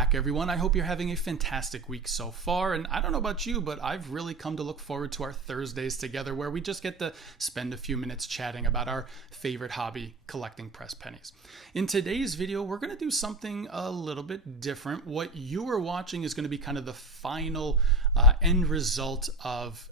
back, everyone. I hope you're having a fantastic week so far. And I don't know about you, but I've really come to look forward to our Thursdays together where we just get to spend a few minutes chatting about our favorite hobby, collecting pressed pennies. In today's video, we're going to do something a little bit different. What you are watching is going to be kind of the final end result of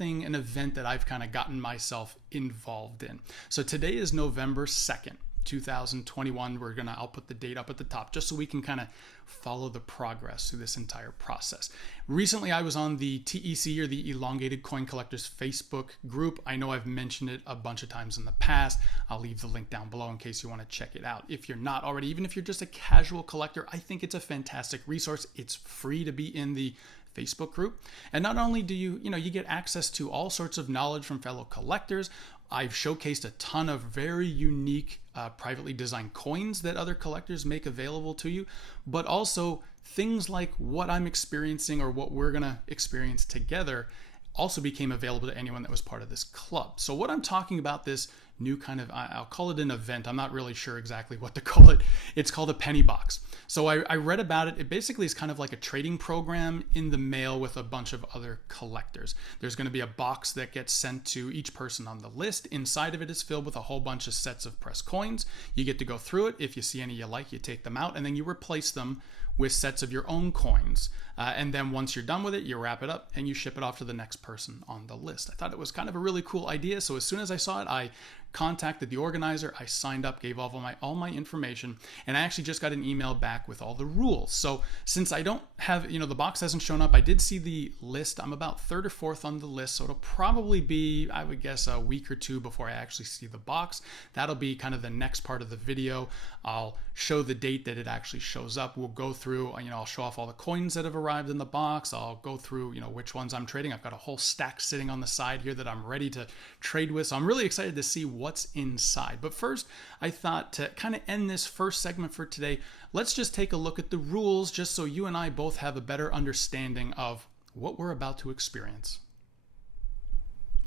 an event that I've kind of gotten myself involved in. So today is November 2nd. 2021. I'll put the date up at the top just so we can kind of follow the progress through this entire process. Recently, I was on the TEC, or the Elongated Coin Collectors Facebook group. I know I've mentioned it a bunch of times in the past. I'll leave the link down below in case you want to check it out. If you're not already, even if you're just a casual collector, I think it's a fantastic resource. It's free to be in the Facebook group. And not only do you get access to all sorts of knowledge from fellow collectors, I've showcased a ton of very unique privately designed coins that other collectors make available to you, but also things like what I'm experiencing or what we're gonna experience together also became available to anyone that was part of this club. So what I'm talking about, this new kind of, I'll call it an event. I'm not really sure exactly what to call it. It's called a penny box. So I read about it. It basically is kind of like a trading program in the mail with a bunch of other collectors. There's going to be a box that gets sent to each person on the list. Inside of it is filled with a whole bunch of sets of pressed coins. You get to go through it. If you see any you like, you take them out, and then you replace them with sets of your own coins. And then once you're done with it, you wrap it up and you ship it off to the next person on the list. I thought it was kind of a really cool idea. So as soon as I saw it, I contacted the organizer, I signed up, gave all my information, and I actually just got an email back with all the rules. So since I don't have, the box hasn't shown up, I did see the list. I'm about third or fourth on the list, so it'll probably be, I would guess, a week or two before I actually see the box. That'll be kind of the next part of the video. I'll show the date that it actually shows up. We'll go through, I'll show off all the coins that have arrived in the box. I'll go through, which ones I'm trading. I've got a whole stack sitting on the side here that I'm ready to trade with. So I'm really excited to see what's inside. But first, I thought to kind of end this first segment for today, let's just take a look at the rules just so you and I both have a better understanding of what we're about to experience.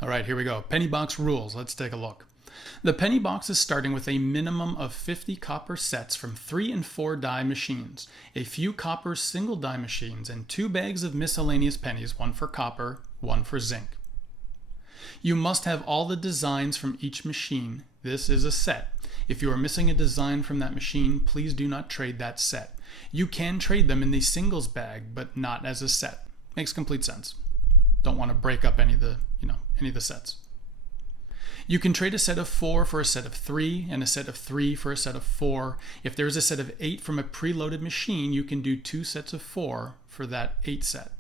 All right, here we go. Penny box rules. Let's take a look. The penny box is starting with a minimum of 50 copper sets from 3 and 4 die machines, a few copper single die machines, and 2 bags of miscellaneous pennies, 1 for copper, 1 for zinc. You must have all the designs from each machine. This is a set. If you are missing a design from that machine, please do not trade that set. You can trade them in the singles bag, but not as a set. Makes complete sense. Don't want to break up any of the sets. You can trade a set of 4 for a set of 3 and a set of 3 for a set of 4. If there's a set of 8 from a preloaded machine, you can do 2 sets of 4 for that 8 set.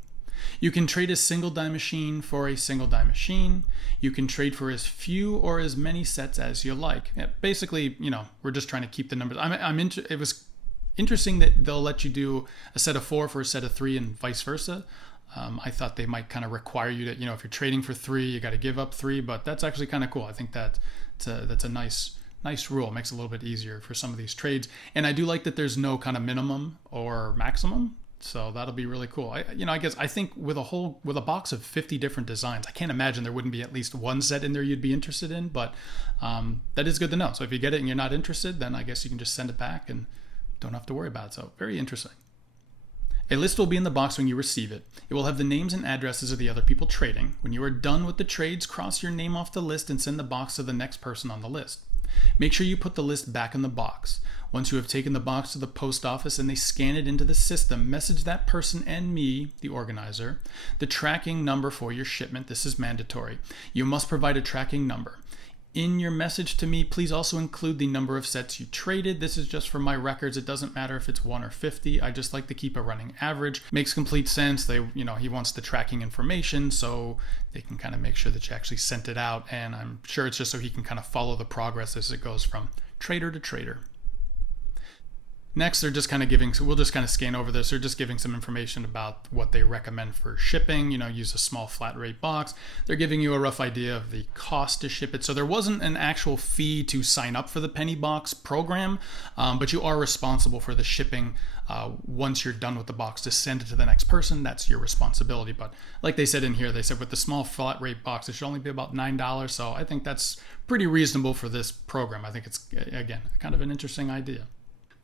You can trade a single die machine for a single die machine. You can trade for as few or as many sets as you like. Basically, we're just trying to keep the numbers. It was interesting that they'll let you do a set of 4 for a set of 3 and vice versa. I thought they might kind of require you to, if you're trading for 3, you got to give up 3, but that's actually kind of cool. I think that's a nice rule. It makes it a little bit easier for some of these trades. And I do like that there's no kind of minimum or maximum. So that'll be really cool. I think with a box of 50 different designs, I can't imagine there wouldn't be at least one set in there you'd be interested in, but that is good to know. So if you get it and you're not interested, then I guess you can just send it back and don't have to worry about it. So very interesting. A list will be in the box when you receive it. It will have the names and addresses of the other people trading. When you are done with the trades, cross your name off the list and send the box to the next person on the list. Make sure you put the list back in the box. Once you have taken the box to the post office and they scan it into the system, message that person and me, the organizer, the tracking number for your shipment. This is mandatory. You must provide a tracking number. In your message to me, please also include the number of sets you traded. This is just for my records. It doesn't matter if it's 1 or 50. I just like to keep a running average. Makes complete sense. He wants the tracking information so they can kind of make sure that you actually sent it out. And I'm sure it's just so he can kind of follow the progress as it goes from trader to trader. Next, they're just kind of we'll just kind of scan over this. They're just giving some information about what they recommend for shipping. Use a small flat rate box. They're giving you a rough idea of the cost to ship it. So there wasn't an actual fee to sign up for the penny box program, but you are responsible for the shipping once you're done with the box to send it to the next person. That's your responsibility. But like they said in here, they said with the small flat rate box, it should only be about $9. So I think that's pretty reasonable for this program. I think it's, again, kind of an interesting idea.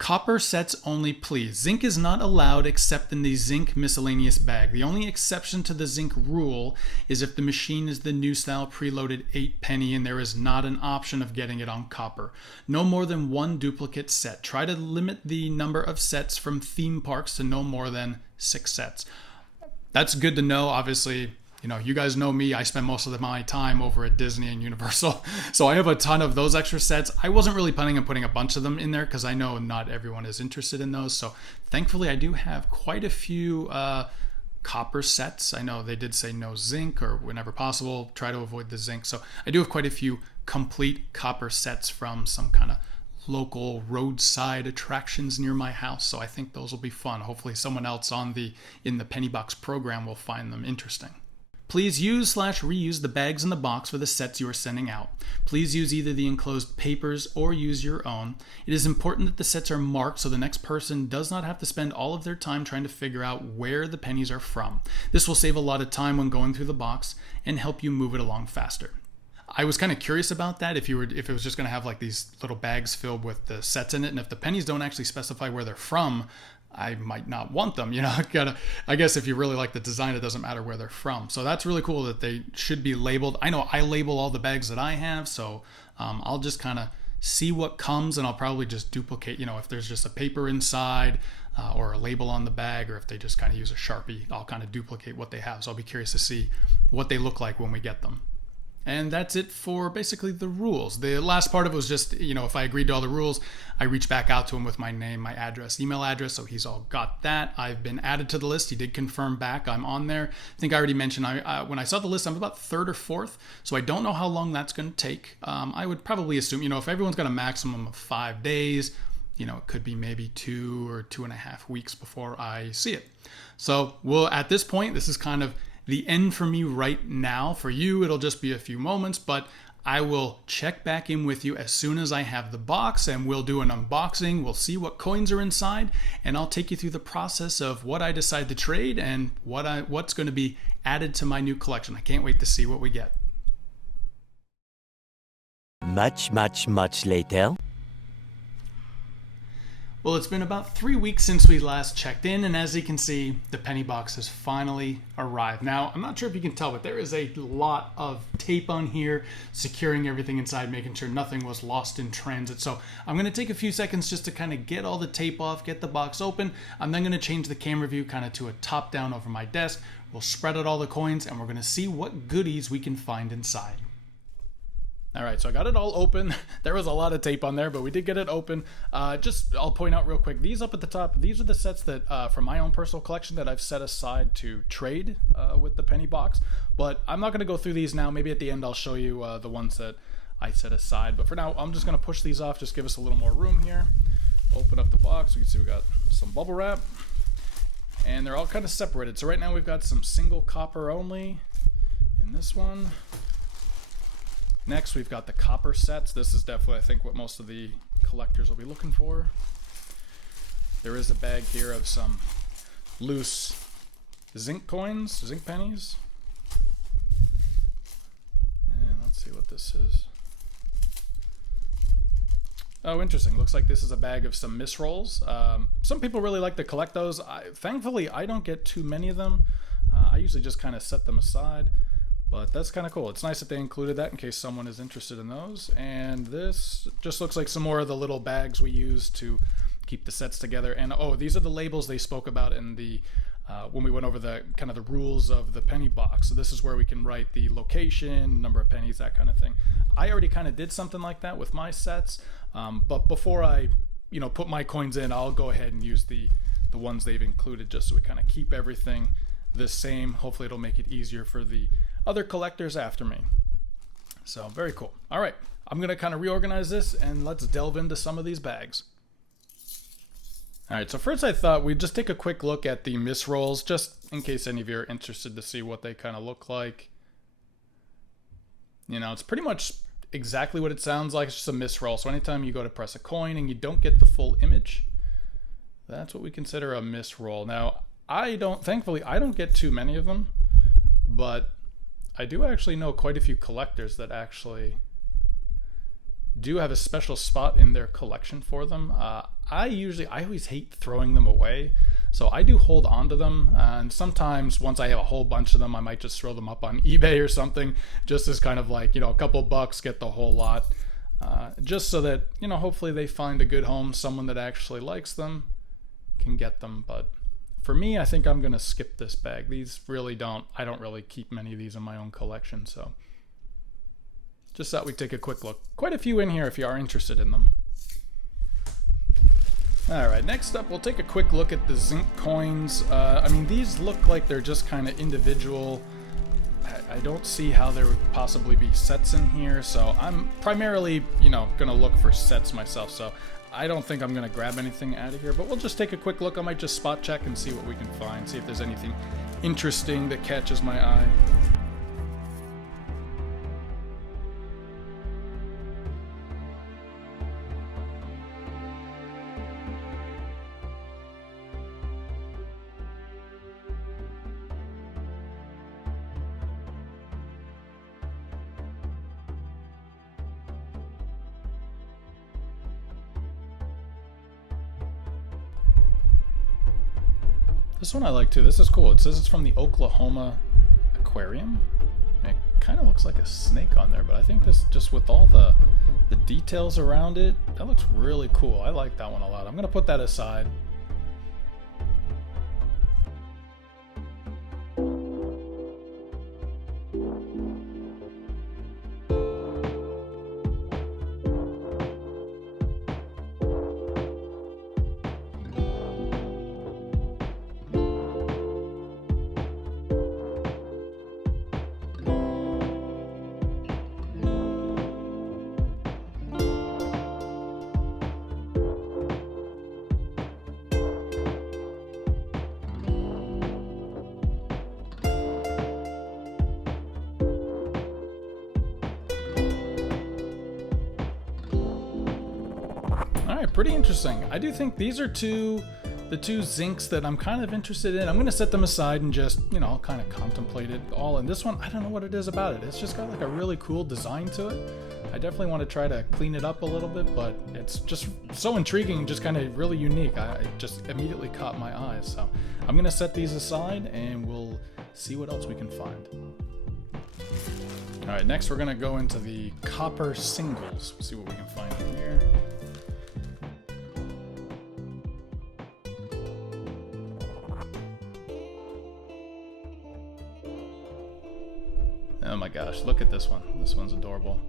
Copper sets only, please. Zinc is not allowed except in the zinc miscellaneous bag. The only exception to the zinc rule is if the machine is the new style preloaded 8-penny and there is not an option of getting it on copper. No more than one duplicate set. Try to limit the number of sets from theme parks to no more than 6 sets. That's good to know. Obviously, you guys know me. I spend most of my time over at Disney and Universal. So I have a ton of those extra sets. I wasn't really planning on putting a bunch of them in there because I know not everyone is interested in those. So thankfully, I do have quite a few copper sets. I know they did say no zinc, or whenever possible, try to avoid the zinc. So I do have quite a few complete copper sets from some kind of local roadside attractions near my house. So I think those will be fun. Hopefully someone else in the Penny Box program will find them interesting. Please use/reuse the bags in the box for the sets you are sending out. Please use either the enclosed papers or use your own. It is important that the sets are marked so the next person does not have to spend all of their time trying to figure out where the pennies are from. This will save a lot of time when going through the box and help you move it along faster. I was kind of curious about that, if it was just going to have like these little bags filled with the sets in it, and if the pennies don't actually specify where they're from, I might not want them. I guess if you really like the design, it doesn't matter where they're from. So that's really cool that they should be labeled. I know I label all the bags that I have, so I'll just kind of see what comes, and I'll probably just duplicate, if there's just a paper inside or a label on the bag, or if they just kind of use a Sharpie, I'll kind of duplicate what they have. So I'll be curious to see what they look like when we get them. And that's it for basically the rules. The last part of it was just, if I agreed to all the rules, I reached back out to him with my name, my address, email address, so he's all got that. I've been added to the list. He did confirm back I'm on there. I think I already mentioned, when I saw the list, I'm about 3rd or 4th, so I don't know how long that's going to take. I would probably assume, if everyone's got a maximum of 5 days, it could be maybe 2 or 2.5 weeks before I see it. So, at this point, this is kind of the end for me right now. For you, it'll just be a few moments, but I will check back in with you as soon as I have the box, and we'll do an unboxing. We'll see what coins are inside, and I'll take you through the process of what I decide to trade and what's going to be added to my new collection. I can't wait to see what we get. Much later. Well, it's been about 3 weeks since we last checked in, and as you can see, the penny box has finally arrived. Now, I'm not sure if you can tell, but there is a lot of tape on here, securing everything inside, making sure nothing was lost in transit. So I'm going to take a few seconds just to kind of get all the tape off, get the box open. I'm then going to change the camera view kind of to a top down over my desk. We'll spread out all the coins, and we're going to see what goodies we can find inside. All right, so I got it all open. There was a lot of tape on there, but we did get it open. I'll point out real quick, these up at the top, these are the sets that from my own personal collection that I've set aside to trade with the penny box. But I'm not going to go through these now. Maybe at the end I'll show you the ones that I set aside. But for now, I'm just going to push these off, just give us a little more room here. Open up the box. You can see we got some bubble wrap, and they're all kind of separated. So right now we've got some single copper only in this one. Next, we've got the copper sets. This is definitely, I think, what most of the collectors will be looking for. There is a bag here of some loose zinc coins, zinc pennies. And let's see what this is. Oh, interesting. Looks like this is a bag of some misrolls. Some people really like to collect those. Thankfully, I don't get too many of them. I usually just kind of set them aside. But that's kind of cool. It's nice that they included that in case someone is interested in those. And this just looks like some more of the little bags we use to keep the sets together. And oh, these are the labels they spoke about in the when we went over the kind of the rules of the penny box. So this is where we can write the location, number of pennies, that kind of thing. I already kind of did something like that with my sets. But before I put my coins in, I'll go ahead and use the ones they've included, just so we kind of keep everything the same. Hopefully it'll make it easier for the other collectors after me. So very cool. All right, I'm gonna kind of reorganize this, and let's delve into some of these bags. All right, so first I thought we'd just take a quick look at the misrolls, just in case any of you are interested to see what they kind of look like. It's pretty much exactly what it sounds like. It's just a misroll. So anytime you go to press a coin and you don't get the full image, that's what we consider a misroll. Now, thankfully I don't get too many of them, but I do actually know quite a few collectors that actually do have a special spot in their collection for them. I always hate throwing them away. So I do hold on to them, and sometimes once I have a whole bunch of them, I might just throw them up on eBay or something, just as kind of like, a couple bucks, get the whole lot. Just so that, hopefully they find a good home, someone that actually likes them can get them. But for me, I think I'm going to skip this bag. I don't really keep many of these in my own collection, so just thought we'd take a quick look. Quite a few in here if you are interested in them. Alright, next up we'll take a quick look at the zinc coins. These look like they're just kind of individual. I don't see how there would possibly be sets in here, so I'm primarily, gonna look for sets myself, so I don't think I'm gonna grab anything out of here, but we'll just take a quick look. I might just spot check and see what we can find, see if there's anything interesting that catches my eye. This one I like too. This is cool. It says it's from the Oklahoma Aquarium. It kind of looks like a snake on there, but I think this, just with all the details around it, that looks really cool. I like that one a lot. I'm going to put that aside. Alright, pretty interesting. I do think these are the two zincs that I'm kind of interested in. I'm going to set them aside and just, kind of contemplate it all. And this one, I don't know what it is about it. It's just got like a really cool design to it. I definitely want to try to clean it up a little bit, but it's just so intriguing and just kind of really unique. It just immediately caught my eye. So I'm going to set these aside and we'll see what else we can find. Alright, next we're going to go into the copper singles. See what we can find in here. Oh my gosh, look at this one. This one's adorable.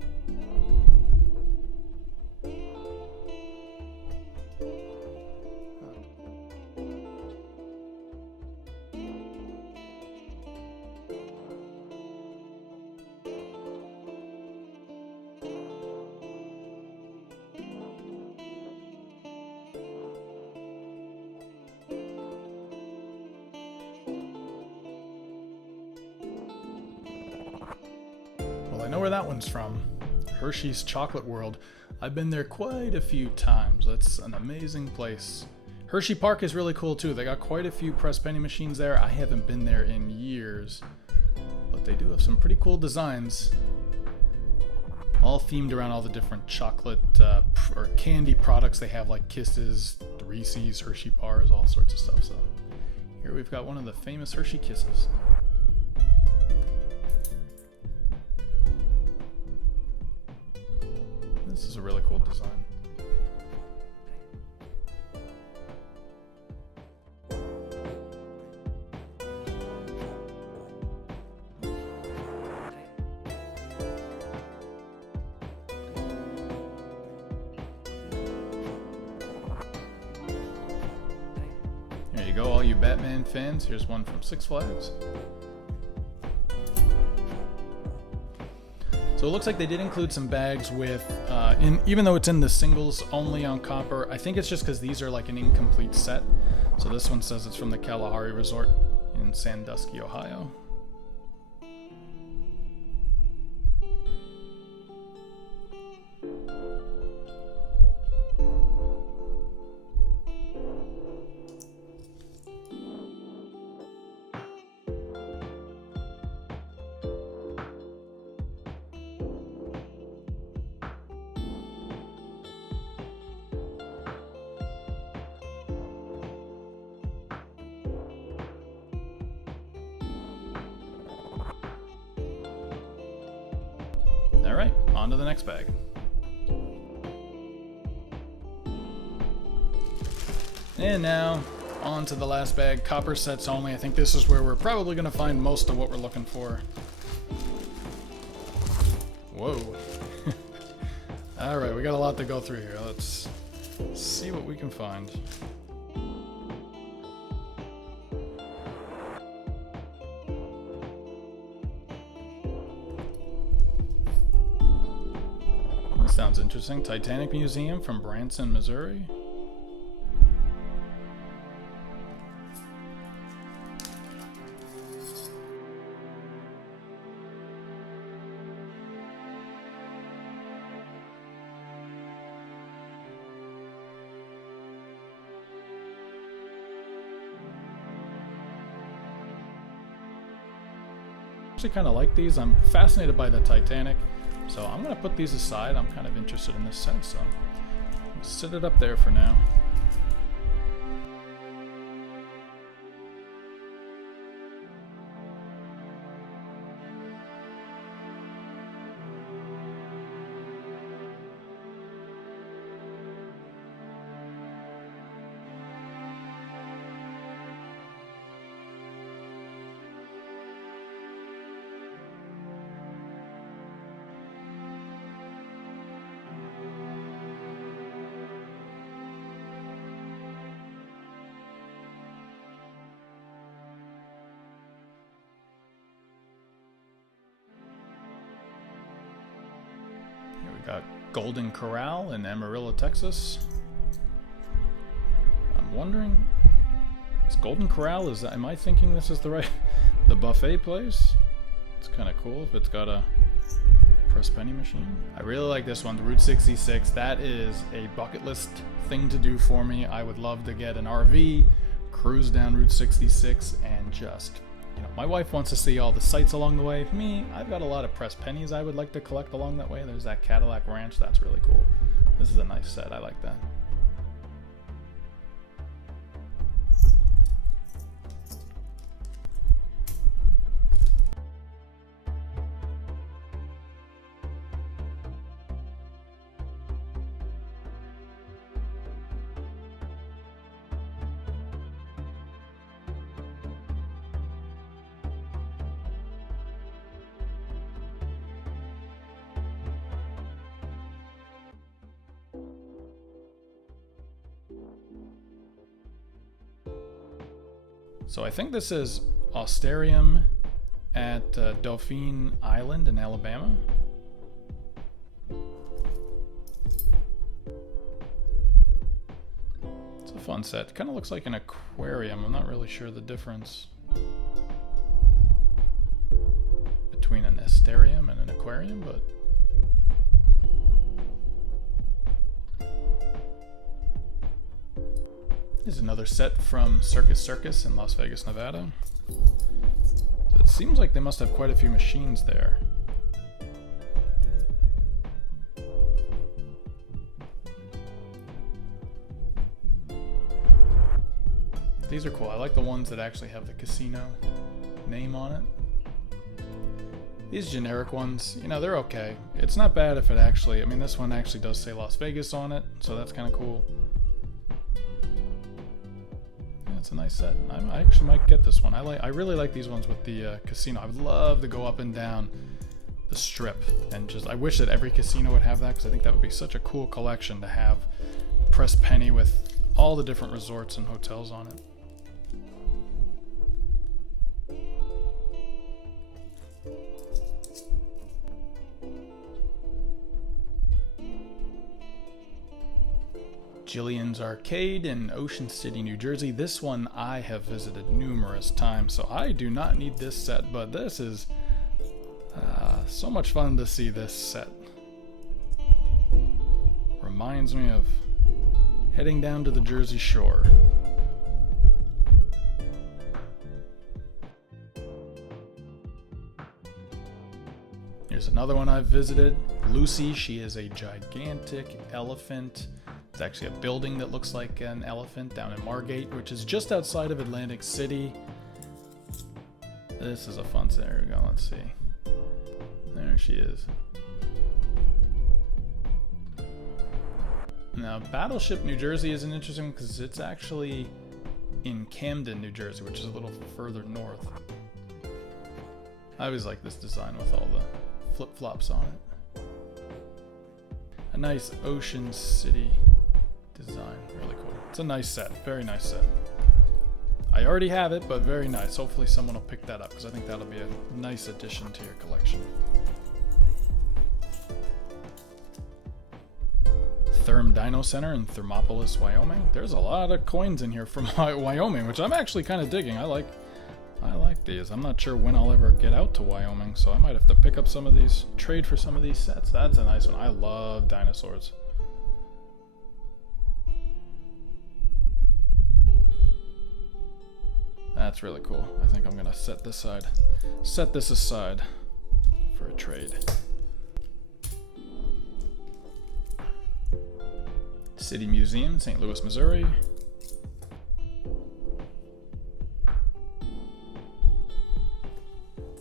I know where that one's from. Hershey's Chocolate World. I've been there quite a few times. That's an amazing place. Hershey Park is really cool too. They got quite a few press penny machines there. I haven't been there in years, but they do have some pretty cool designs. All themed around all the different chocolate or candy products they have, like Kisses, Reese's, Hershey bars, all sorts of stuff. So here we've got one of the famous Hershey Kisses. This is a really cool design. There you go, all you Batman fans. Here's one from Six Flags. So it looks like they did include some bags with, even though it's in the singles only on copper, I think it's just because these are like an incomplete set. So this one says it's from the Kalahari Resort in Sandusky, Ohio. on to the next bag. And now, on to the last bag, copper sets only. I think this is where we're probably going to find most of what we're looking for. Whoa. Alright, we got a lot to go through here. Let's see what we can find. This sounds interesting. Titanic Museum from Branson, Missouri. Kind of like these. I'm fascinated by the Titanic, so I'm going to put these aside. I'm kind of interested in this set, so I'll sit it up there for now. Got Golden Corral in Amarillo, Texas. I'm wondering, is Golden Corral, am I thinking this is the buffet place? It's kind of cool if it's got a press penny machine. I really like this one, the Route 66. That is a bucket list thing to do for me. I would love to get an RV, cruise down Route 66, and just, my wife wants to see all the sights along the way. Me, I've got a lot of pressed pennies I would like to collect along that way. There's that Cadillac Ranch. That's really cool. This is a nice set. I like that. So I think this is Austerium at Dauphin Island in Alabama. It's a fun set. Kind of looks like an aquarium. I'm not really sure the difference between an Austerium and an aquarium, but here's another set from Circus in Las Vegas, Nevada. So it seems like they must have quite a few machines there. These are cool. I like the ones that actually have the casino name on it. These generic ones, they're okay. It's not bad if it actually, this one actually does say Las Vegas on it, so that's kind of cool. It's a nice set. I actually might get this one. I really like these ones with the casino. I would love to go up and down the strip, and I wish that every casino would have that, because I think that would be such a cool collection to have pressed penny with all the different resorts and hotels on it. Jillian's Arcade in Ocean City, New Jersey. This one I have visited numerous times, so I do not need this set, but this is so much fun to see this set. Reminds me of heading down to the Jersey Shore. Here's another one I've visited. Lucy, she is a gigantic elephant. It's actually a building that looks like an elephant down in Margate, which is just outside of Atlantic City. This is a fun set. There we go. Let's see. There she is. Now, Battleship, New Jersey is an interesting because it's actually in Camden, New Jersey, which is a little further north. I always like this design with all the flip-flops on it. A nice Ocean City design, really cool. It's a nice set, very nice set. I already have it, but very nice. Hopefully someone will pick that up because I think that'll be a nice addition to your collection. Therm Dino Center in Thermopolis, Wyoming. There's a lot of coins in here from Wyoming, which I'm actually kind of digging. I like these. I'm not sure when I'll ever get out to Wyoming, so I might have to pick up some of these, trade for some of these sets. That's a nice one. I love dinosaurs. That's really cool. I think I'm gonna set this aside for a trade. City Museum, St. Louis, Missouri.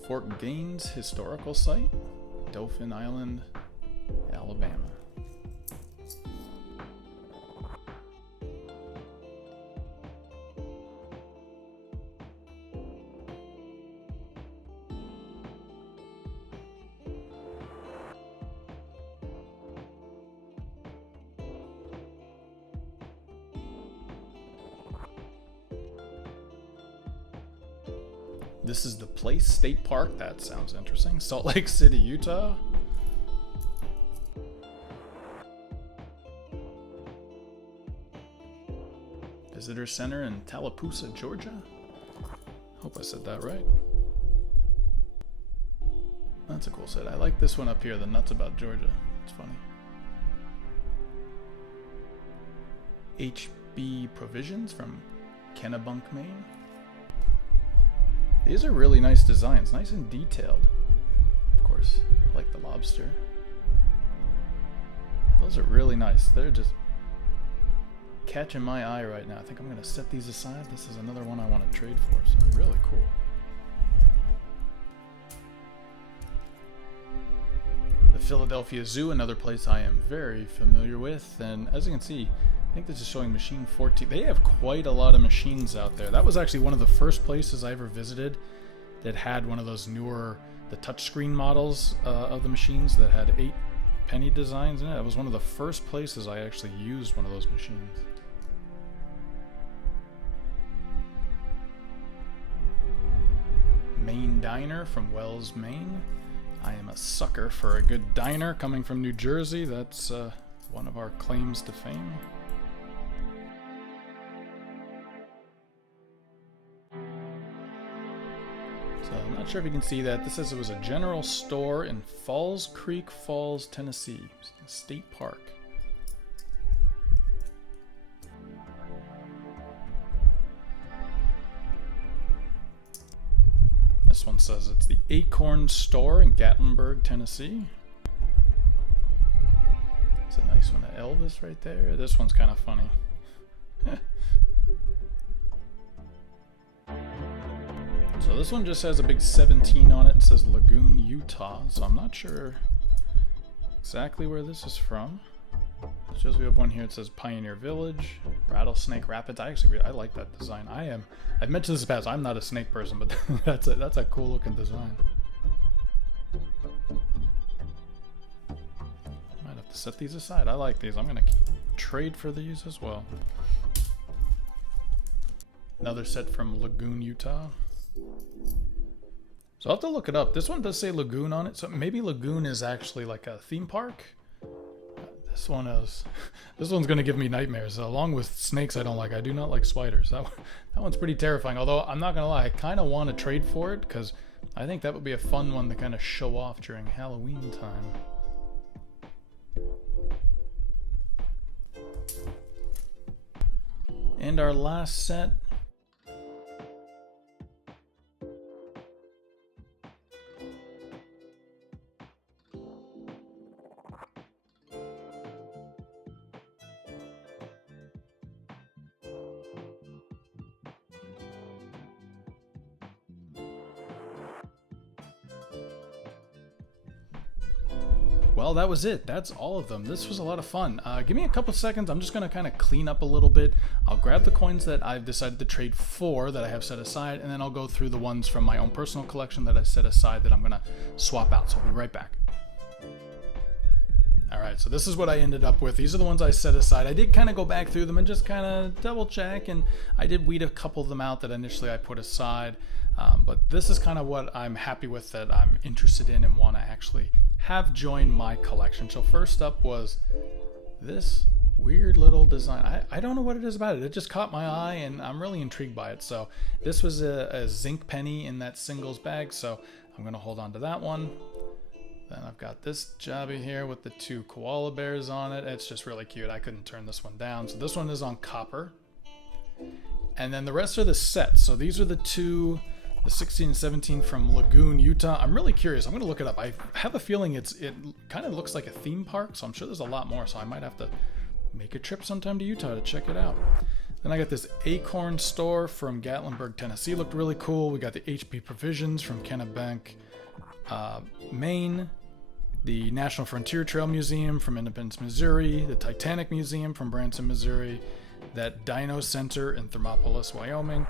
Fort Gaines Historical Site, Dauphin Island, Alabama. This is the Place State Park. That sounds interesting. Salt Lake City, Utah. Visitor Center in Tallapoosa, Georgia. Hope I said that right. That's a cool set. I like this one up here, the Nuts About Georgia. It's funny. HB Provisions from Kennebunk, Maine. These are really nice designs, nice and detailed. Of course, I like the lobster. Those are really nice. They're just catching my eye right now. I think I'm going to set these aside. This is another one I want to trade for, so really cool. The Philadelphia Zoo, another place I am very familiar with, and as you can see, I think this is showing machine 14. They have quite a lot of machines out there. That was actually one of the first places I ever visited that had one of those newer, the touchscreen models of the machines that had 8 penny designs in it. That was one of the first places I actually used one of those machines. Maine Diner from Wells, Maine. I am a sucker for a good diner coming from New Jersey. That's one of our claims to fame. So I'm not sure if you can see that. This says it was a general store in Falls Creek Falls, Tennessee, State Park. This one says it's the Acorn Store in Gatlinburg, Tennessee. It's a nice one of Elvis right there. This one's kind of funny. So this one just has a big 17 on it. It says Lagoon, Utah. So I'm not sure exactly where this is from. It shows we have one here. It says Pioneer Village, Rattlesnake Rapids. I like that design. I've mentioned this in the past. I'm not a snake person, but that's a cool looking design. Might have to set these aside. I like these. I'm gonna trade for these as well. Another set from Lagoon, Utah. So I'll have to look it up. This one does say Lagoon on it, so maybe Lagoon is actually like a theme park. This one's gonna give me nightmares. Along with snakes, I don't like. I do not like spiders. That one's pretty terrifying. Although I'm not gonna lie, I kind of want to trade for it because I think that would be a fun one to kind of show off during Halloween time. And our last set. well, that was it. That's all of them. This was a lot of fun. Give me a couple seconds. I'm just going to kind of clean up a little bit. I'll grab the coins that I've decided to trade for, that I have set aside, and then I'll go through the ones from my own personal collection that I set aside that I'm going to swap out. So I'll be right back. All right, so this is what I ended up with. These are the ones I set aside. I did kind of go back through them and just kind of double check, and I did weed a couple of them out that initially I put aside. But this is kind of what I'm happy with, that I'm interested in and want to actually have join my collection. So first up was this weird little design. I don't know what it is about it. It just caught my eye and I'm really intrigued by it. So this was a zinc penny in that singles bag. So I'm going to hold on to that one. Then I've got this jobby here with the two koala bears on it. It's just really cute. I couldn't turn this one down. So this one is on copper. And then the rest are the sets. So these are the two, the 16 and 17 from Lagoon, Utah. I'm really curious. I'm going to look it up. I have a feeling it kind of looks like a theme park, so I'm sure there's a lot more. So I might have to make a trip sometime to Utah to check it out. Then I got this Acorn store from Gatlinburg, Tennessee. Looked really cool. We got the HP Provisions from Kennebec, Maine. The National Frontier Trail Museum from Independence, Missouri. The Titanic Museum from Branson, Missouri. That Dino Center in Thermopolis, Wyoming.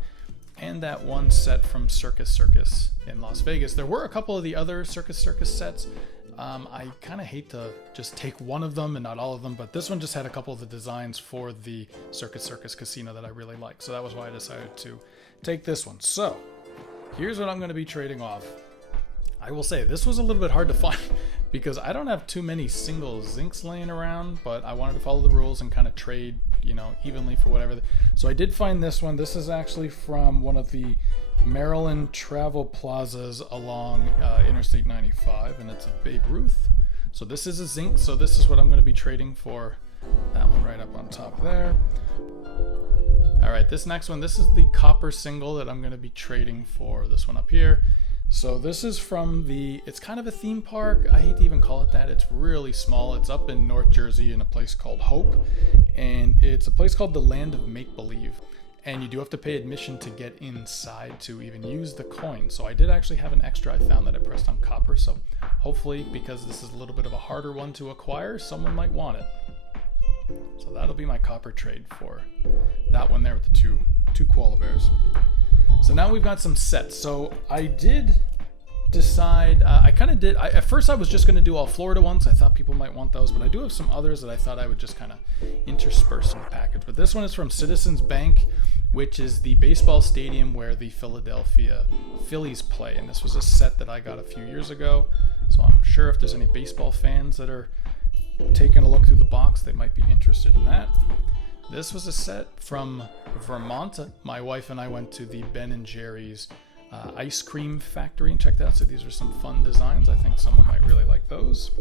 And that one set from Circus Circus in Las Vegas. There were a couple of the other Circus Circus sets. I kind of hate to just take one of them and not all of them, but this one just had a couple of the designs for the Circus Circus casino that I really like. So that was why I decided to take this one. So here's what I'm going to be trading off. I will say this was a little bit hard to find because I don't have too many single zincs laying around, but I wanted to follow the rules and kind of trade, evenly for whatever. So I did find this one. This is actually from one of the Maryland travel plazas along Interstate 95, and it's a Babe Ruth. So this is a zinc. So this is what I'm going to be trading for. That one right up on top there. All right, this next one, this is the copper single that I'm going to be trading for. This one up here. So this is from it's kind of a theme park. I hate to even call it that. It's really small. It's up in North Jersey in a place called Hope. And it's a place called the Land of Make-Believe. And you do have to pay admission to get inside to even use the coin. So I did actually have an extra I found that I pressed on copper. So hopefully, because this is a little bit of a harder one to acquire, someone might want it. So that'll be my copper trade for that one there with the two koala bears. So now we've got some sets. So I did decide, at first I was just going to do all Florida ones. I thought people might want those, but I do have some others that I thought I would just kind of intersperse in the package. But this one is from Citizens Bank, which is the baseball stadium where the Philadelphia Phillies play. And this was a set that I got a few years ago. So I'm sure if there's any baseball fans that are taking a look through the box, they might be interested in that. This was a set from Vermont. My wife and I went to the Ben & Jerry's ice cream factory and checked that out. So these are some fun designs. I think someone might really like those.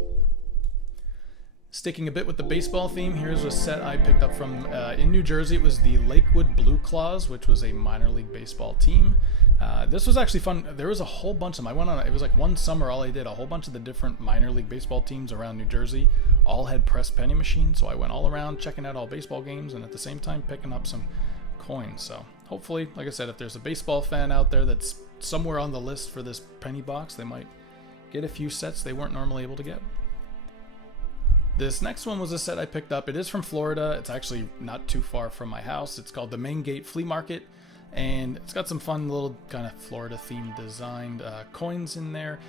Sticking a bit with the baseball theme, here's a set I picked up from in New Jersey. It was the Lakewood Blue Claws, which was a minor league baseball team. This was actually fun. There was a whole bunch of them. It was like one summer all I did. A whole bunch of the different minor league baseball teams around New Jersey all had press penny machines. So I went all around checking out all baseball games and at the same time picking up some coins. So hopefully, like I said, if there's a baseball fan out there that's somewhere on the list for this penny box, they might get a few sets they weren't normally able to get. This next one was a set I picked up. It is from Florida. It's actually not too far from my house. It's called the Main Gate Flea Market, and it's got some fun little kind of Florida themed designed coins in there.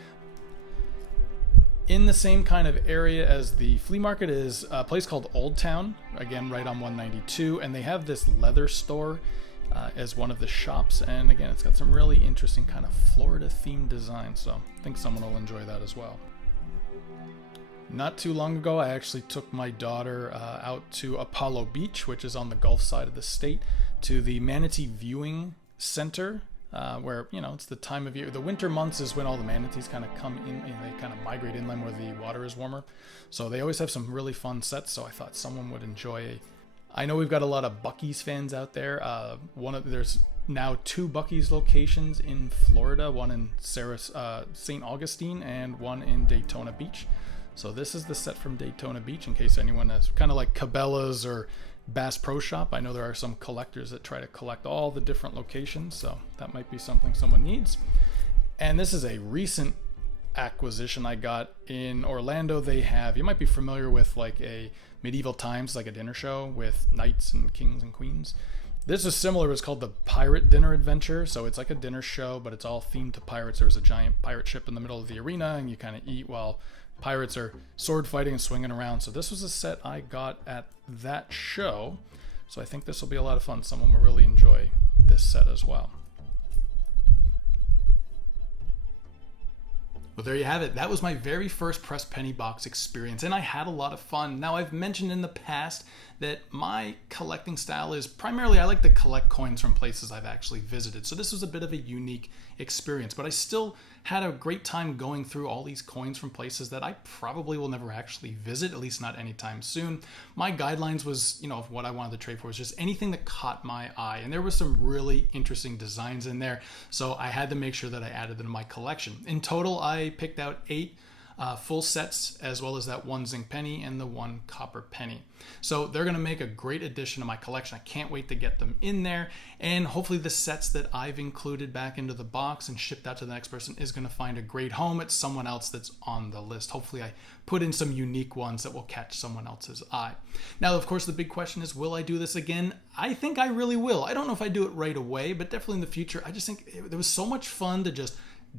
In the same kind of area as the flea market is a place called Old Town, again right on 192, and they have this leather store as one of the shops, and again it's got some really interesting kind of Florida themed design, so I think someone will enjoy that as well. Not too long ago, I actually took my daughter out to Apollo Beach, which is on the Gulf side of the state, to the Manatee Viewing Center, where, it's the time of year. The winter months is when all the manatees kind of come in, and they kind of migrate inland where the water is warmer. So they always have some really fun sets, so I thought someone would enjoy. I know we've got a lot of Buc-ee's fans out there. There's now 2 Buc-ee's locations in Florida, one in St. Augustine and one in Daytona Beach. So this is the set from Daytona Beach, in case anyone has kind of like Cabela's or Bass Pro Shop. I know there are some collectors that try to collect all the different locations, so that might be something someone needs. And this is a recent acquisition I got in Orlando. They have, you might be familiar with like a medieval times, like a dinner show with knights and kings and queens. This is similar. It's called the Pirate Dinner Adventure. So it's like a dinner show, but it's all themed to pirates. There's a giant pirate ship in the middle of the arena, and you kind of eat while pirates are sword fighting and swinging around. So this was a set I got at that show. So I think this will be a lot of fun. Someone will really enjoy this set as well. Well, there you have it. That was my very first pressed penny box experience, and I had a lot of fun. Now, I've mentioned in the past that my collecting style is primarily I like to collect coins from places I've actually visited. So this was a bit of a unique experience, but I still had a great time going through all these coins from places that I probably will never actually visit, at least not anytime soon. My guidelines was, of what I wanted to trade for was just anything that caught my eye, and there was some really interesting designs in there, so I had to make sure that I added them to my collection. In total, I picked out 8 full sets, as well as that 1 zinc penny and the 1 copper penny. So they're going to make a great addition to my collection. I can't wait to get them in there, and hopefully the sets that I've included back into the box and shipped out to the next person is going to find a great home at someone else that's on the list. Hopefully I put in some unique ones that will catch someone else's eye. Now, of course, the big question is, will I do this again? I think I really will. I don't know if I do it right away, but definitely in the future. I just think there was so much fun to just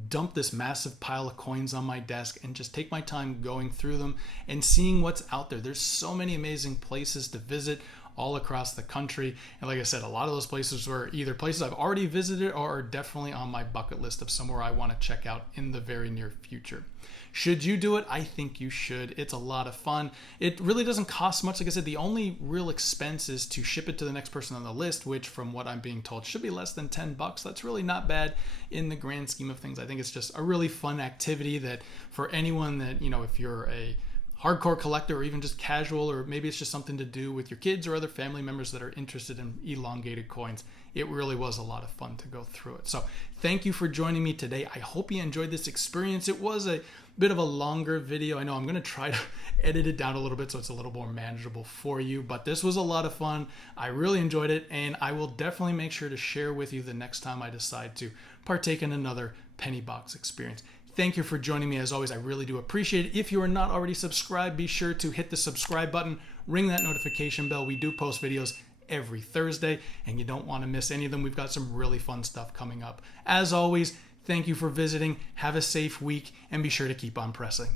dump this massive pile of coins on my desk and just take my time going through them and seeing what's out there. There's so many amazing places to visit all across the country. And like I said, a lot of those places were either places I've already visited or are definitely on my bucket list of somewhere I want to check out in the very near future. Should you do it? I think you should. It's a lot of fun. It really doesn't cost much. Like I said, the only real expense is to ship it to the next person on the list, which from what I'm being told should be less than $10. That's really not bad in the grand scheme of things. I think it's just a really fun activity that for anyone that, if you're a hardcore collector or even just casual, or maybe it's just something to do with your kids or other family members that are interested in elongated coins, it really was a lot of fun to go through it. So thank you for joining me today. I hope you enjoyed this experience. It was a bit of a longer video. I know I'm going to try to edit it down a little bit so it's a little more manageable for you, but this was a lot of fun. I really enjoyed it, and I will definitely make sure to share with you the next time I decide to partake in another penny box experience. Thank you for joining me. As always, I really do appreciate it. If you are not already subscribed, be sure to hit the subscribe button, ring that notification bell. We do post videos every Thursday, and you don't want to miss any of them. We've got some really fun stuff coming up. As always, thank you for visiting. Have a safe week, and be sure to keep on pressing.